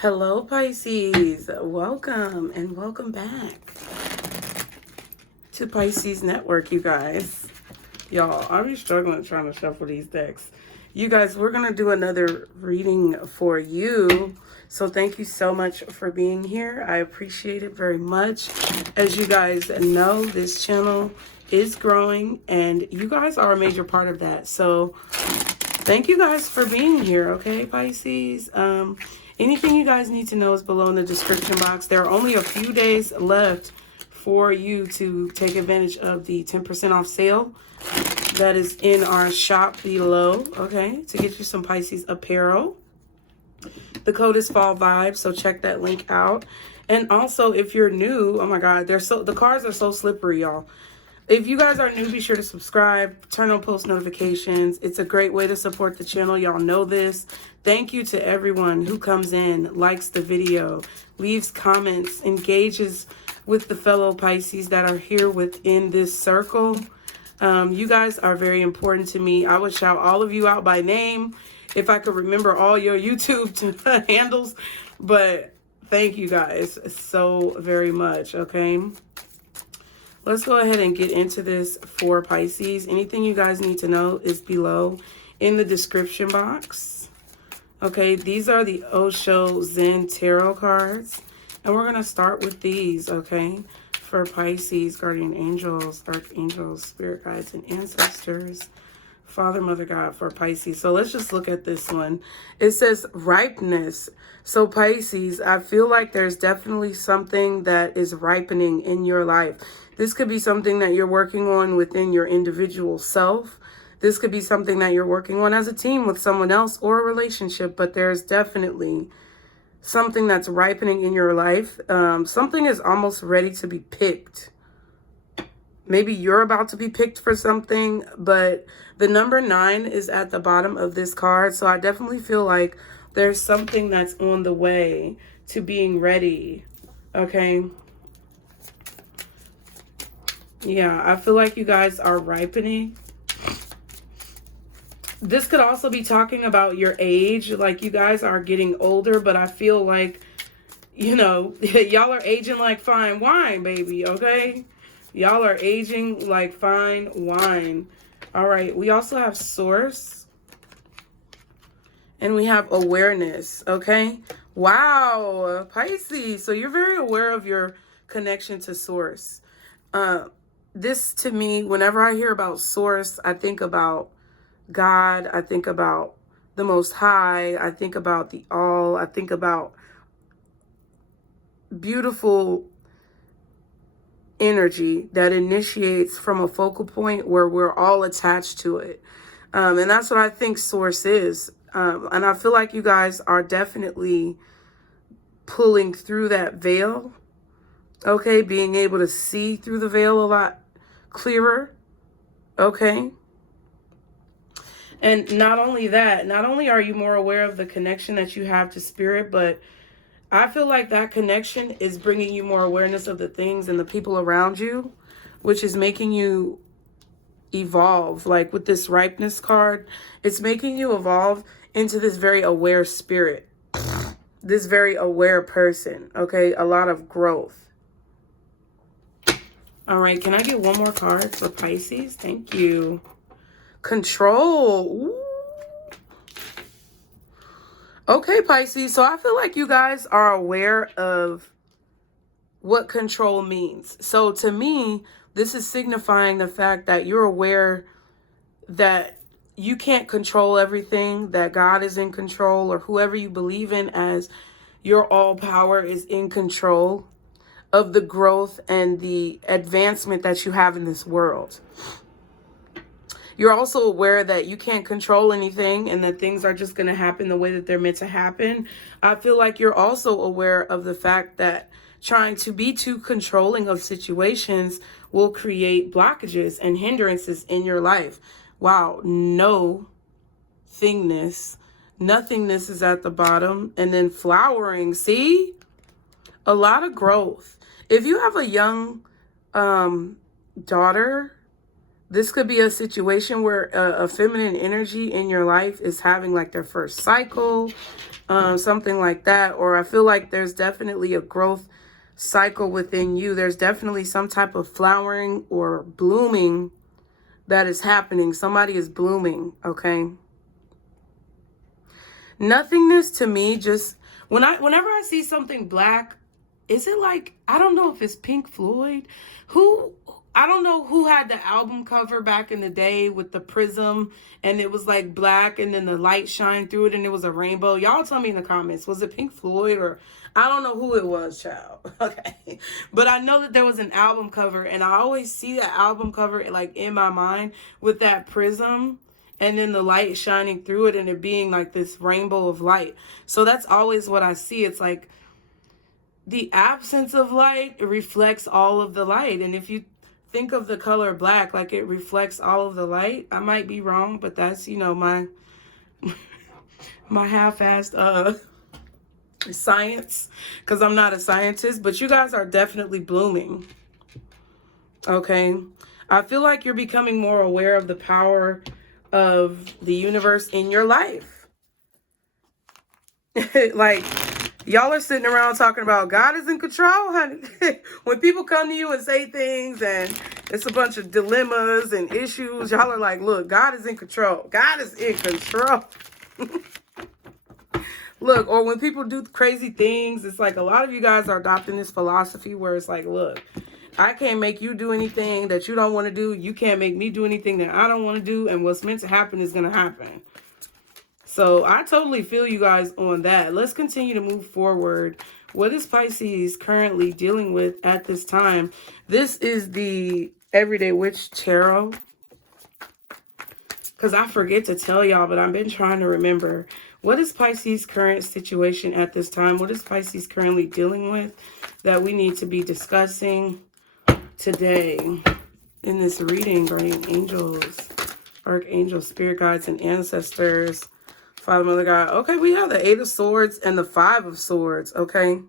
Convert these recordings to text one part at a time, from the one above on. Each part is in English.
Hello, Pisces. Welcome and welcome back to Pisces Network, you guys. Y'all, I'll be struggling trying to shuffle these decks. You guys, we're going to do another reading for you. So thank you so much for being here. I appreciate it very much. As you guys know, this channel is growing and you guys are a major part of that. So thank you guys for being here, okay, Pisces? Anything you guys need to know is below in the description box. There are only a few days left for you to take advantage of the 10% off sale that is in our shop below, okay, to get you some Pisces apparel. The code is Fall Vibes, so check that link out. And also, if you're new, oh my God, the cards are so slippery, y'all. If you guys are new, be sure to subscribe, turn on post notifications. It's a great way to support the channel. Y'all know this. Thank you to everyone who comes in, likes the video, leaves comments, engages with the fellow Pisces that are here within this circle. You guys are very important to me. I would shout all of you out by name if I could remember all your YouTube handles. But thank you guys so very much, okay? Let's go ahead and get into this for Pisces. Anything you guys need to know is below in the description box. Okay, these are the Osho Zen Tarot cards. And we're going to start with these, okay? For Pisces, guardian angels, archangels, spirit guides, and ancestors. Father, Mother, God for Pisces. So let's just look at this one. It says ripeness. So Pisces, I feel like there's definitely something that is ripening in your life. This could be something that you're working on within your individual self. This could be something that you're working on as a team with someone else or a relationship, but there's definitely something that's ripening in your life. Something is almost ready to be picked. Maybe you're about to be picked for something, but the number 9 is at the bottom of this card. So I definitely feel like there's something that's on the way to being ready, okay? Yeah, I feel like you guys are ripening. This could also be talking about your age, like you guys are getting older, but I feel like, you know, y'all are aging like fine wine, baby, okay? Y'all are aging like fine wine. All right, we also have source. And we have awareness, okay? Wow, Pisces. So you're very aware of your connection to source. This, to me, whenever I hear about source, I think about God. I think about the Most High. I think about the All. I think about beautiful energy that initiates from a focal point where we're all attached to it. And that's what I think source is. And I feel like you guys are definitely pulling through that veil. Okay, being able to see through the veil a lot clearer. Okay. And not only that, not only are you more aware of the connection that you have to spirit, but I feel like that connection is bringing you more awareness of the things and the people around you, which is making you evolve. Like with this ripeness card, it's making you evolve into this very aware spirit, this very aware person, okay? A lot of growth. All right, can I get one more card for Pisces? Thank you. Control. Ooh. Okay, Pisces, so I feel like you guys are aware of what control means. So to me, this is signifying the fact that you're aware that you can't control everything, that God is in control, or whoever you believe in as your all power is in control of the growth and the advancement that you have in this world. You're also aware that you can't control anything and that things are just going to happen the way that they're meant to happen. I feel like you're also aware of the fact that trying to be too controlling of situations will create blockages and hindrances in your life. Wow, no thingness. Nothingness is at the bottom. And then flowering, see? A lot of growth. If you have a young daughter, This could be a situation where a feminine energy in your life is having like their first cycle, something like that. Or I feel like there's definitely a growth cycle within you. There's definitely some type of flowering or blooming that is happening. Somebody is blooming, okay? Nothingness to me, just whenever I see something black, is it like, I don't know if it's Pink Floyd? I don't know who had the album cover back in the day with the prism and it was like black and then the light shined through it and it was a rainbow. Y'all tell me in the comments, was it Pink Floyd or I don't know who it was, child. Okay. But I know that there was an album cover and I always see that album cover like in my mind with that prism and then the light shining through it and it being like this rainbow of light. So that's always what I see. It's like the absence of light reflects all of the light. And if you think of the color black, like it reflects all of the light. I might be wrong, but that's, you know, my half-assed science, because I'm not a scientist, but you guys are definitely blooming. Okay. I feel like you're becoming more aware of the power of the universe in your life. Like, y'all are sitting around talking about God is in control, honey. When people come to you and say things and it's a bunch of dilemmas and issues, y'all are like, look, God is in control. God is in control. Look, or when people do crazy things, it's like a lot of you guys are adopting this philosophy where it's like, look, I can't make you do anything that you don't want to do. You can't make me do anything that I don't want to do. And what's meant to happen is going to happen. So I totally feel you guys on that. Let's continue to move forward. What is Pisces currently dealing with at this time? This is the Everyday Witch Tarot. Because I forget to tell y'all, but I've been trying to remember. What is Pisces' current situation at this time? What is Pisces currently dealing with that we need to be discussing today in this reading, guardian angels, archangels, spirit guides, and ancestors? Father, Mother, God. Okay, we have the 8 of Swords and the 5 of Swords, okay?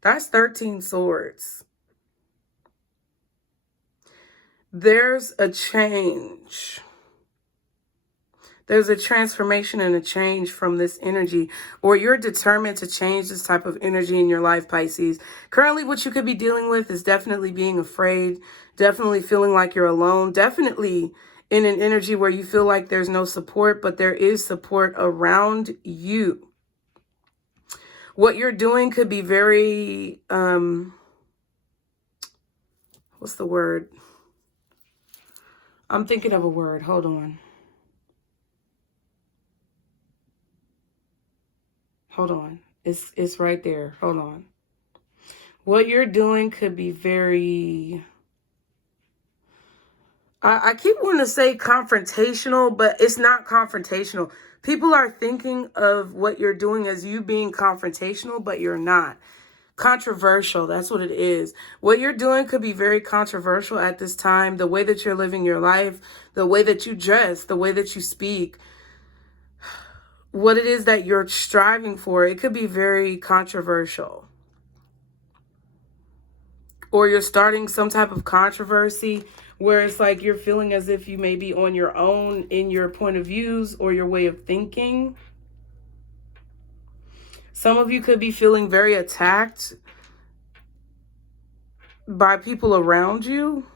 That's 13 swords. There's a change. There's a transformation and a change from this energy, or you're determined to change this type of energy in your life, Pisces. Currently, what you could be dealing with is definitely being afraid, definitely feeling like you're alone, definitely in an energy where you feel like there's no support, but there is support around you. What you're doing could be very, what's the word? I'm thinking of a word. Hold on. Hold on. It's right there. Hold on. What you're doing could be very... I keep wanting to say confrontational, but it's not confrontational. People are thinking of what you're doing as you being confrontational, but you're not. Controversial, that's what it is. What you're doing could be very controversial at this time. The way that you're living your life, the way that you dress, the way that you speak, what it is that you're striving for, it could be very controversial. Or you're starting some type of controversy where it's like you're feeling as if you may be on your own in your point of views or your way of thinking. Some of you could be feeling very attacked by people around you.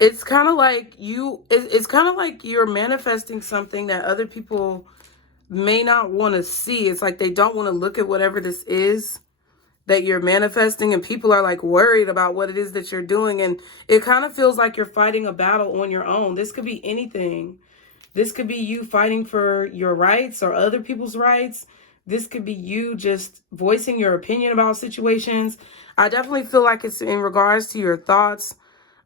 It's kind of like it's kind of like you're manifesting something that other people may not want to see. It's like they don't want to look at whatever this is that you're manifesting, and people are like worried about what it is that you're doing, and it kind of feels like you're fighting a battle on your own. This could be anything. This could be you fighting for your rights or other people's rights. This could be you just voicing your opinion about situations. I definitely feel like it's in regards to your thoughts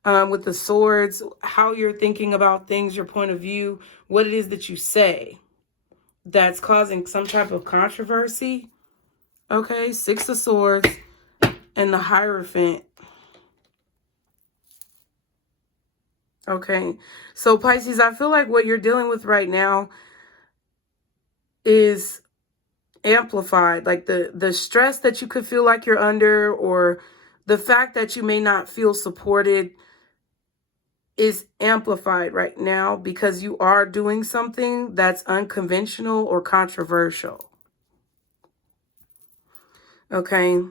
with the swords, how you're thinking about things, your point of view, what it is that you say that's causing some type of controversy. Okay, 6 of Swords and the Hierophant. Okay, so Pisces, I feel like what you're dealing with right now, is amplified. Like the stress that you could feel like you're under, or the fact that you may not feel supported, is amplified right now because you are doing something that's unconventional or controversial. Okay.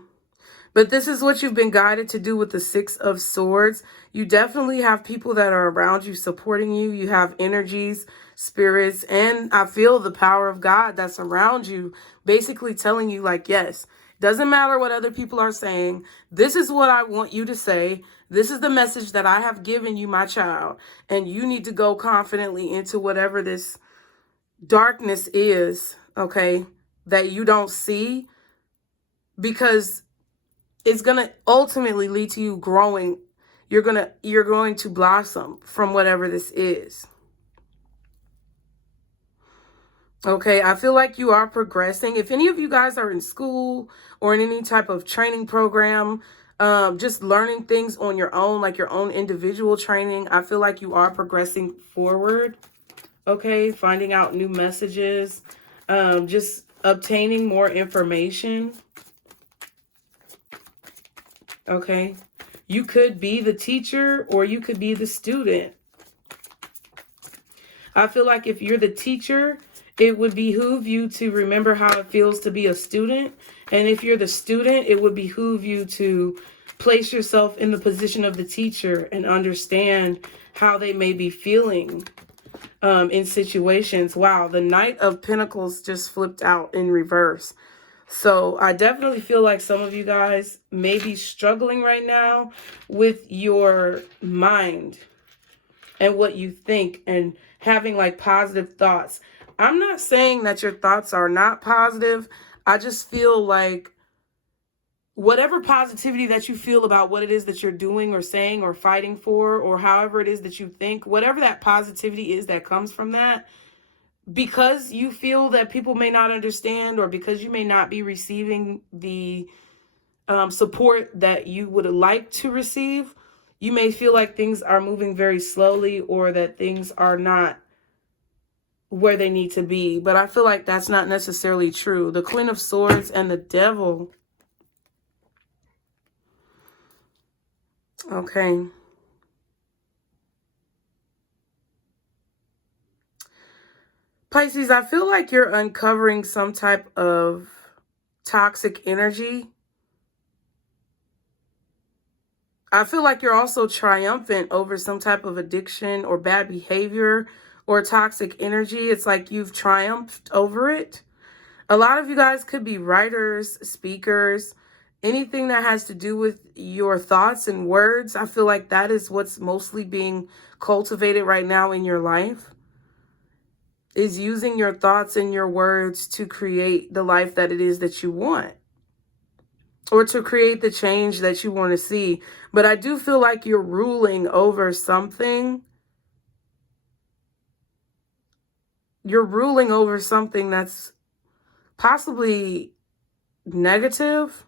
But this is what you've been guided to do with the Six of Swords. You definitely have people that are around you supporting you. You have energies, spirits, and I feel the power of God that's around you, basically telling you like, yes, doesn't matter what other people are saying. This is what I want you to say. This is the message that I have given you, my child. And you need to go confidently into whatever this darkness is, okay, that you don't see, because it's going to ultimately lead to you growing. You're going to blossom from whatever this is. Okay, I feel like you are progressing. If any of you guys are in school or in any type of training program, just learning things on your own, like your own individual training, I feel like you are progressing forward. Okay, finding out new messages, just obtaining more information. Okay, you could be the teacher or you could be the student. I feel like if you're the teacher, it would behoove you to remember how it feels to be a student. And if you're the student, it would behoove you to place yourself in the position of the teacher and understand how they may be feeling in situations. Wow, the Knight of Pentacles just flipped out in reverse. So I definitely feel like some of you guys may be struggling right now with your mind and what you think and having like positive thoughts. I'm not saying that your thoughts are not positive. I just feel like whatever positivity that you feel about what it is that you're doing or saying or fighting for, or however it is that you think, whatever that positivity is that comes from that, because you feel that people may not understand, or because you may not be receiving the support that you would like to receive, you may feel like things are moving very slowly, or that things are not where they need to be. But I feel like that's not necessarily true. The Queen of Swords and the Devil. Okay. Pisces, I feel like you're uncovering some type of toxic energy. I feel like you're also triumphant over some type of addiction or bad behavior or toxic energy. It's like you've triumphed over it. A lot of you guys could be writers, speakers, anything that has to do with your thoughts and words. I feel like that is what's mostly being cultivated right now in your life, is using your thoughts and your words to create the life that it is that you want, or to create the change that you want to see. But I do feel like you're ruling over something. You're ruling over something that's possibly negative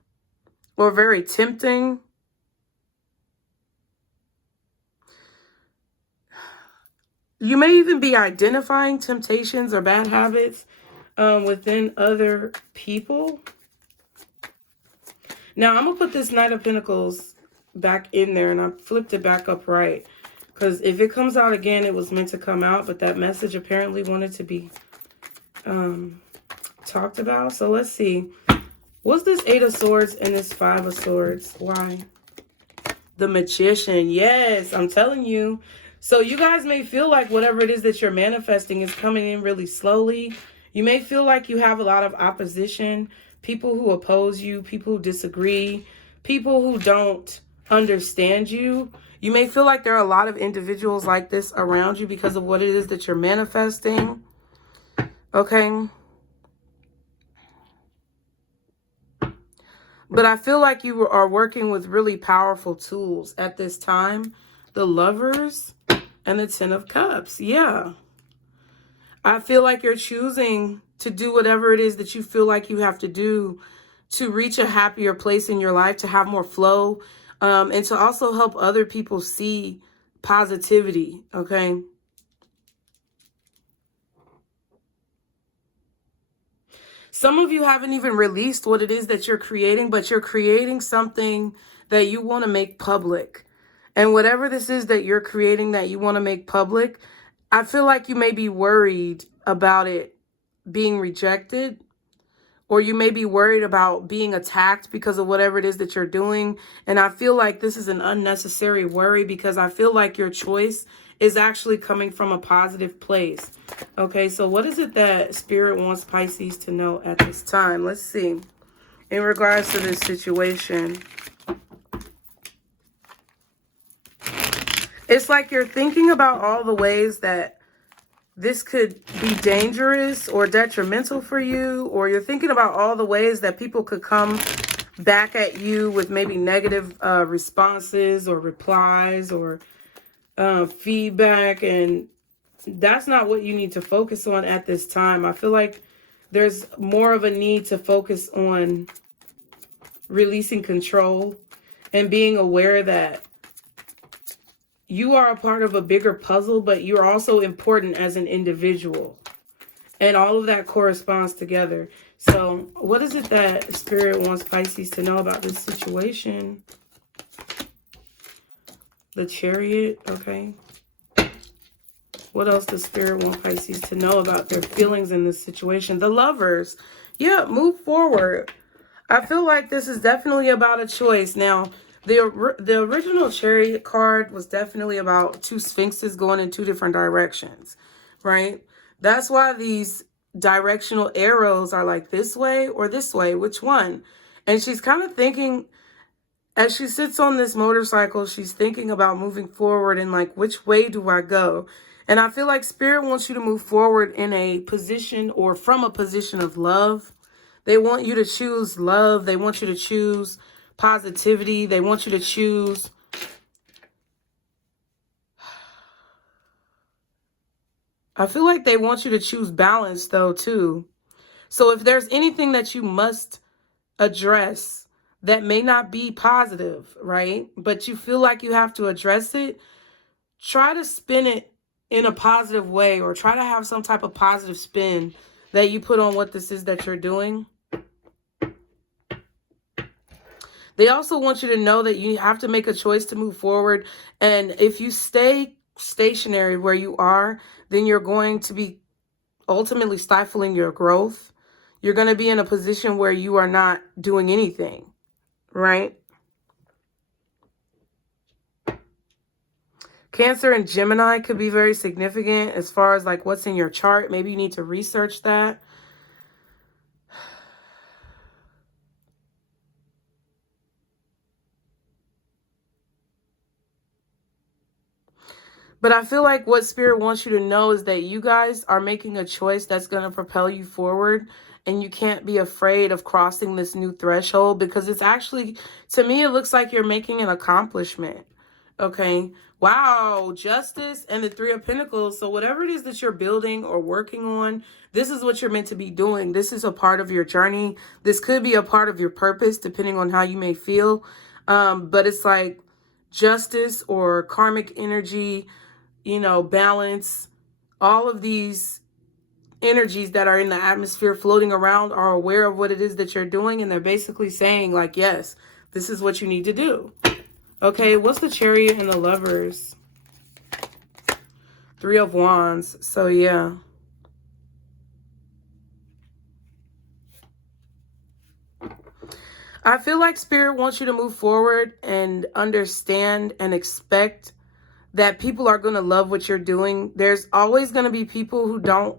or very tempting. You may even be identifying temptations or bad habits within other people. Now, I'm going to put this Knight of Pentacles back in there, and I flipped it back up right. Because if it comes out again, it was meant to come out, but that message apparently wanted to be talked about. So let's see. What's this Eight of Swords and this Five of Swords? Why? The Magician. Yes, I'm telling you. So you guys may feel like whatever it is that you're manifesting is coming in really slowly. You may feel like you have a lot of opposition, people who oppose you, people who disagree, people who don't understand you. You may feel like there are a lot of individuals like this around you because of what it is that you're manifesting. Okay. But I feel like you are working with really powerful tools at this time. The Lovers and the Ten of Cups. Yeah. I feel like you're choosing to do whatever it is that you feel like you have to do to reach a happier place in your life, to have more flow, and to also help other people see positivity, okay? Some of you haven't even released what it is that you're creating, but you're creating something that you want to make public. And whatever this is that you're creating that you want to make public, I feel like you may be worried about it being rejected, or you may be worried about being attacked because of whatever it is that you're doing. And I feel like this is an unnecessary worry, because I feel like your choice is actually coming from a positive place. Okay, so what is it that Spirit wants Pisces to know at this time? Let's see. In regards to this situation, it's like you're thinking about all the ways that this could be dangerous or detrimental for you, or you're thinking about all the ways that people could come back at you with maybe negative responses or replies or feedback. And that's not what you need to focus on at this time. I feel like there's more of a need to focus on releasing control and being aware that you are a part of a bigger puzzle, but you're also important as an individual. And all of that corresponds together. So what is it that Spirit wants Pisces to know about this situation? The Chariot, okay. What else does Spirit want Pisces to know about their feelings in this situation? The Lovers. Yeah, move forward. I feel like this is definitely about a choice. Now, the original Chariot card was definitely about two sphinxes going in two different directions, right? That's why these directional arrows are like this way or this way. Which one? And she's kind of thinking, as she sits on this motorcycle, she's thinking about moving forward and like, which way do I go? And I feel like Spirit wants you to move forward in a position or from a position of love. They want you to choose love. They want you to choose positivity. They want you to choose I feel like they want you to choose balance though too. So if there's anything that you must address that may not be positive, right? But you feel like you have to address it, try to spin it in a positive way, or try to have some type of positive spin that you put on what this is that you're doing. They also want you to know that you have to make a choice to move forward. And if you stay stationary where you are, then you're going to be ultimately stifling your growth. You're going to be in a position where you are not doing anything, right? Cancer and Gemini could be very significant as far as like what's in your chart. Maybe you need to research that. But I feel like what Spirit wants you to know is that you guys are making a choice that's going to propel you forward. And you can't be afraid of crossing this new threshold, because it's actually, to me, it looks like you're making an accomplishment. Okay. Wow. Justice and the Three of Pentacles. So whatever it is that you're building or working on, this is what you're meant to be doing. This is a part of your journey. This could be a part of your purpose, depending on how you may feel. But it's like justice or karmic energy, you know, balance, all of these energies that are in the atmosphere floating around are aware of what it is that you're doing. And they're basically saying like, yes, this is what you need to do. Okay, what's the Chariot and the Lovers? Three of Wands. So yeah. I feel like Spirit wants you to move forward and understand and expect that people are going to love what you're doing. There's always going to be people who don't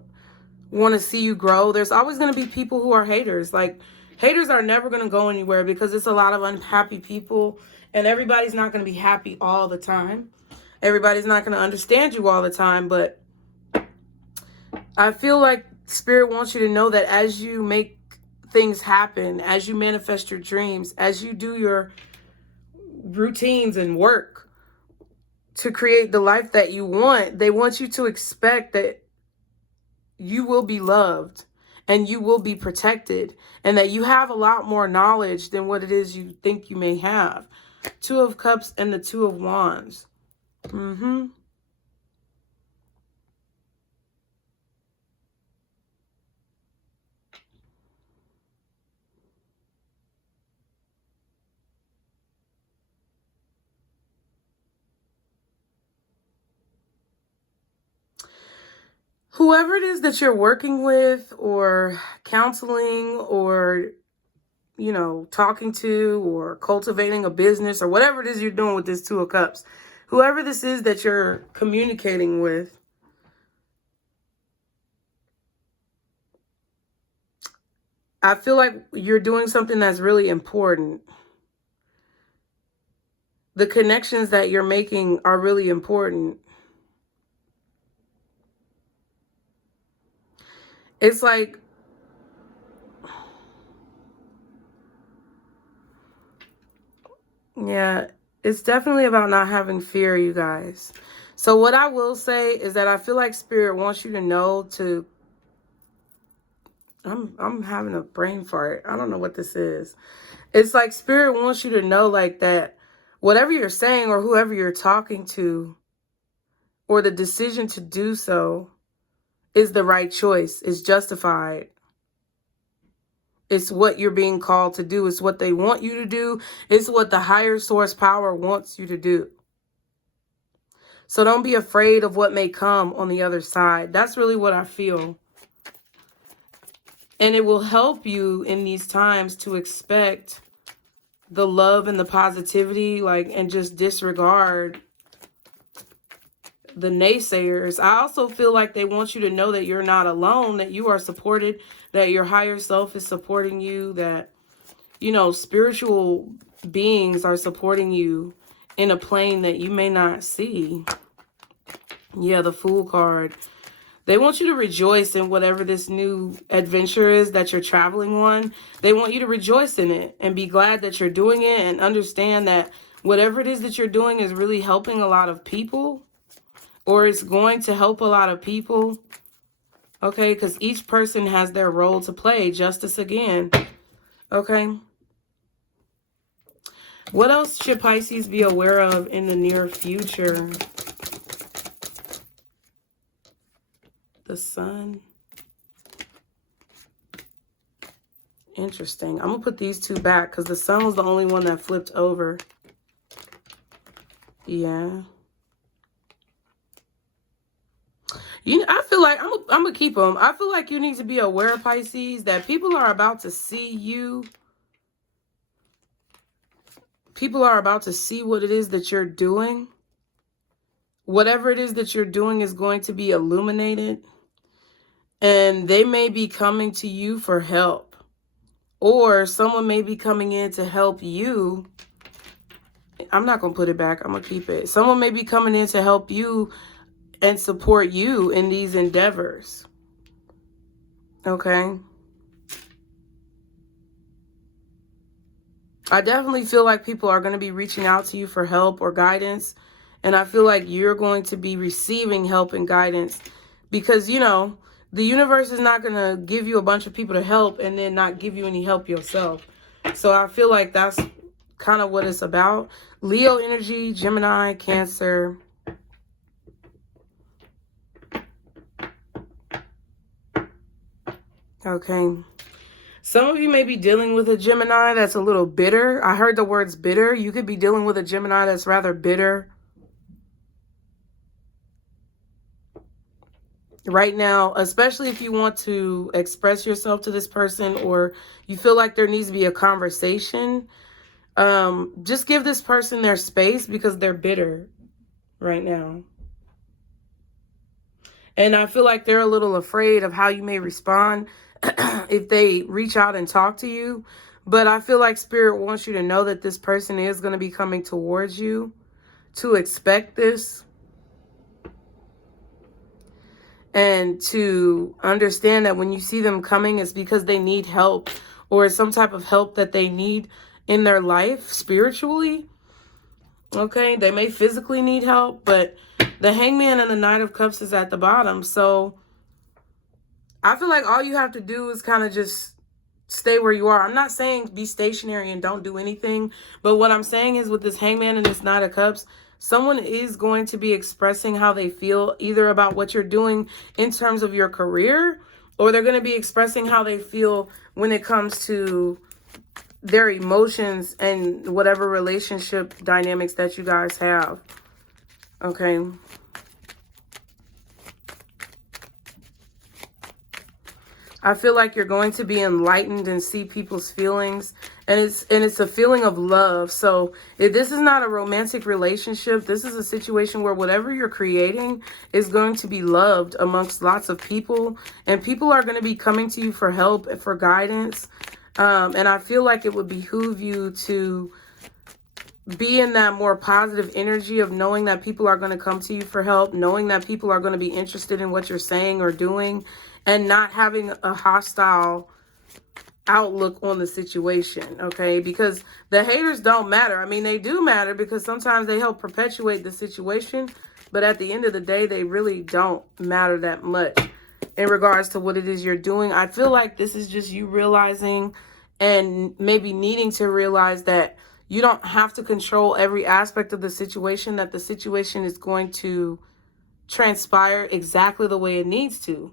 want to see you grow. There's always going to be people who are haters. Like, haters are never going to go anywhere, because it's a lot of unhappy people, and everybody's not going to be happy all the time. Everybody's not going to understand you all the time. But I feel like Spirit wants you to know that as you make things happen, as you manifest your dreams, as you do your routines and work to create the life that you want, they want you to expect that you will be loved and you will be protected, and that you have a lot more knowledge than what it is you think you may have. Two of Cups and the Two of Wands. whoever it is that you're working with or counseling or, you know, talking to or cultivating a business or whatever it is you're doing with this Two of Cups, whoever this is that you're communicating with, I feel like you're doing something that's really important. The connections that you're making are really important. It's like, yeah, it's definitely about not having fear, you guys. So what I will say is that I feel like Spirit wants you to know to, I'm having a brain fart. I don't know what this is. It's like Spirit wants you to know like that whatever you're saying or whoever you're talking to or the decision to do so is the right choice. It's justified. It's what you're being called to do. It's what they want you to do. It's what the higher source power wants you to do. So don't be afraid of what may come on the other side. That's really what I feel. And it will help you in these times to expect the love and the positivity, like, and just disregard the naysayers. I also feel like they want you to know that you're not alone, that you are supported, that your higher self is supporting you, that, you know, spiritual beings are supporting you in a plane that you may not see. Yeah, the Fool card. They want you to rejoice in whatever this new adventure is that you're traveling on. They want you to rejoice in it and be glad that you're doing it and understand that whatever it is that you're doing is really helping a lot of people, or it's going to help a lot of people. Okay, because each person has their role to play. Justice again. Okay. What else should Pisces be aware of in the near future? The Sun. Interesting. I'm going to put these two back because the Sun was the only one that flipped over. Yeah. I feel like I'm going to keep them. I feel like you need to be aware, Pisces, that people are about to see you. People are about to see what it is that you're doing. Whatever it is that you're doing is going to be illuminated. And they may be coming to you for help. Or someone may be coming in to help you. I'm not going to put it back. I'm going to keep it. Someone may be coming in to help you and support you in these endeavors. Okay. I definitely feel like people are going to be reaching out to you for help or guidance. And I feel like you're going to be receiving help and guidance because, you know, the universe is not going to give you a bunch of people to help and then not give you any help yourself. So I feel like that's kind of what it's about. Leo energy, Gemini, Cancer. Okay. Some of you may be dealing with a Gemini that's a little bitter. I heard the words bitter. You could be dealing with a Gemini that's rather bitter. Right now, especially if you want to express yourself to this person or you feel like there needs to be a conversation, just give this person their space because they're bitter right now. And I feel like they're a little afraid of how you may respond if they reach out and talk to you. But I feel like Spirit wants you to know that this person is going to be coming towards you, to expect this. And to understand that when you see them coming, it's because they need help or some type of help that they need in their life spiritually. Okay, they may physically need help, but the Hangman and the Knight of Cups is at the bottom. So I feel like all you have to do is kind of just stay where you are. I'm not saying be stationary and don't do anything, but what I'm saying is with this Hangman and this Knight of Cups, someone is going to be expressing how they feel either about what you're doing in terms of your career, or they're going to be expressing how they feel when it comes to their emotions and whatever relationship dynamics that you guys have. Okay. I feel like you're going to be enlightened and see people's feelings. And it's a feeling of love. So if this is not a romantic relationship, this is a situation where whatever you're creating is going to be loved amongst lots of people. And people are going to be coming to you for help and for guidance. And I feel like it would behoove you to be in that more positive energy of knowing that people are going to come to you for help, knowing that people are going to be interested in what you're saying or doing, and not having a hostile outlook on the situation, okay? Because the haters don't matter. I mean, they do matter because sometimes they help perpetuate the situation, but at the end of the day, they really don't matter that much in regards to what it is you're doing. I feel like this is just you realizing and maybe needing to realize that you don't have to control every aspect of the situation, that the situation is going to transpire exactly the way it needs to.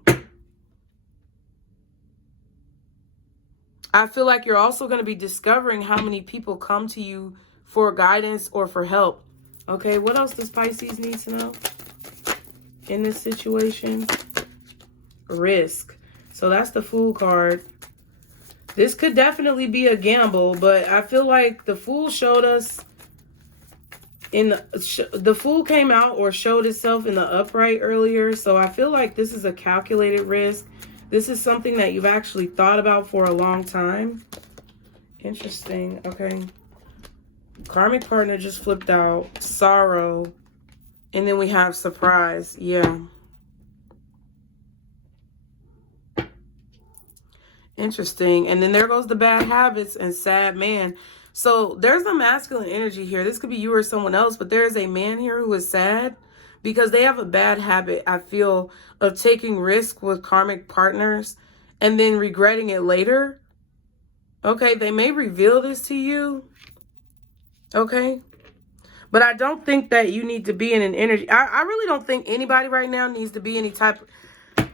I feel like you're also going to be discovering how many people come to you for guidance or for help. Okay, what else does Pisces need to know in this situation? Risk. So that's the Fool card. This could definitely be a gamble, but I feel like the Fool showed us in the Fool came out or showed itself in the upright earlier. So I feel like this is a calculated risk. This is something that you've actually thought about for a long time. Interesting. Okay. Karmic partner just flipped out. Sorrow. And then we have surprise. Yeah. Interesting. And then there goes the bad habits and sad man. So there's a masculine energy here. This could be you or someone else, but there is a man here who is sad because they have a bad habit, I feel, of taking risk with karmic partners and then regretting it later. Okay, they may reveal this to you. Okay. But I don't think that you need to be in an energy. I really don't think anybody right now needs to be any type of...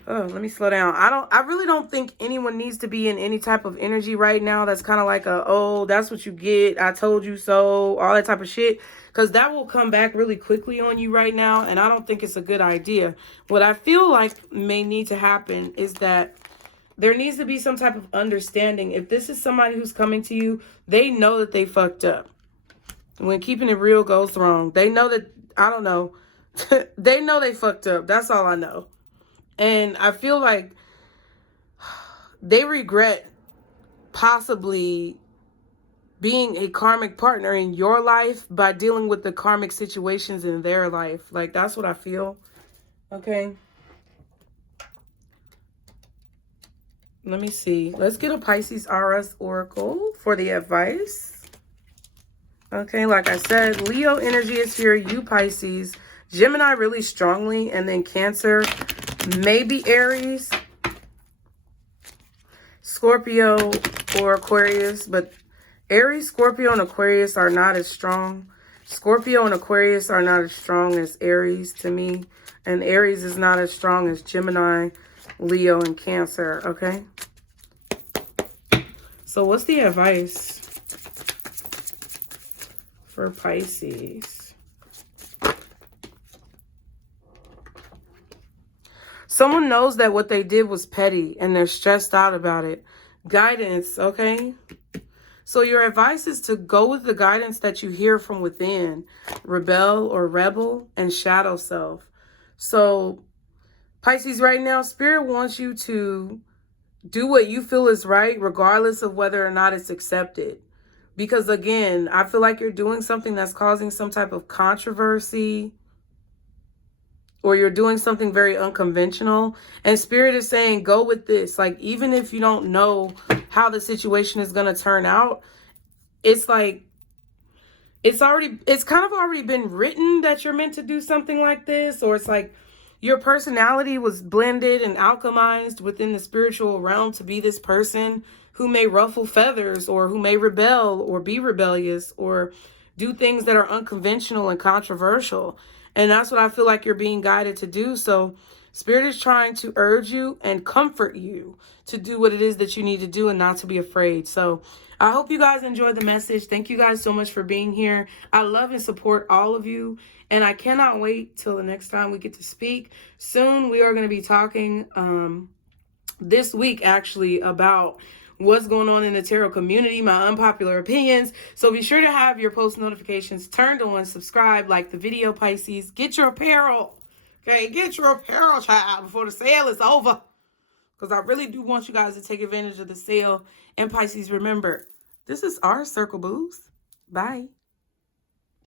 Oh, let me slow down. I really don't think anyone needs to be in any type of energy right now that's kind of like a, oh, that's what you get, I told you so, all that type of shit. Because that will come back really quickly on you right now. And I don't think it's a good idea. What I feel like may need to happen is that there needs to be some type of understanding. If this is somebody who's coming to you, they know that they fucked up. When keeping it real goes wrong, they know that, I don't know, they know they fucked up. That's all I know. And I feel like they regret possibly being a karmic partner in your life by dealing with the karmic situations in their life. Like, that's what I feel. Okay. Let me see. Let's get a Pisces RS Oracle for the advice. Okay, like I said, Leo energy is here. You Pisces. Gemini really strongly. And then Cancer. Maybe Aries, Scorpio, or Aquarius. But Aries, Scorpio, and Aquarius are not as strong. Scorpio and Aquarius are not as strong as Aries to me. And Aries is not as strong as Gemini, Leo, and Cancer. Okay? So what's the advice for Pisces? Someone knows that what they did was petty and they're stressed out about it. Guidance, okay? So your advice is to go with the guidance that you hear from within. Rebel or rebel and shadow self. So Pisces, right now, Spirit wants you to do what you feel is right, regardless of whether or not it's accepted. Because again, I feel like you're doing something that's causing some type of controversy, or you're doing something very unconventional, and Spirit is saying, go with this. Like, even if you don't know how the situation is going to turn out, it's like, it's kind of already been written that you're meant to do something like this. Or it's like your personality was blended and alchemized within the spiritual realm to be this person who may ruffle feathers, or who may rebel or be rebellious or do things that are unconventional and controversial. And that's what I feel like you're being guided to do. So Spirit is trying to urge you and comfort you to do what it is that you need to do and not to be afraid. So I hope you guys enjoyed the message. Thank you guys so much for being here. I love and support all of you. And I cannot wait till the next time we get to speak. Soon we are going to be talking this week actually about what's going on in the tarot community, my unpopular opinions. So be sure to have your post notifications turned on, subscribe, like the video, Pisces. Get your apparel. Okay, get your apparel, child, before the sale is over. Because I really do want you guys to take advantage of the sale. And Pisces, remember, this is our circle, booze. Bye.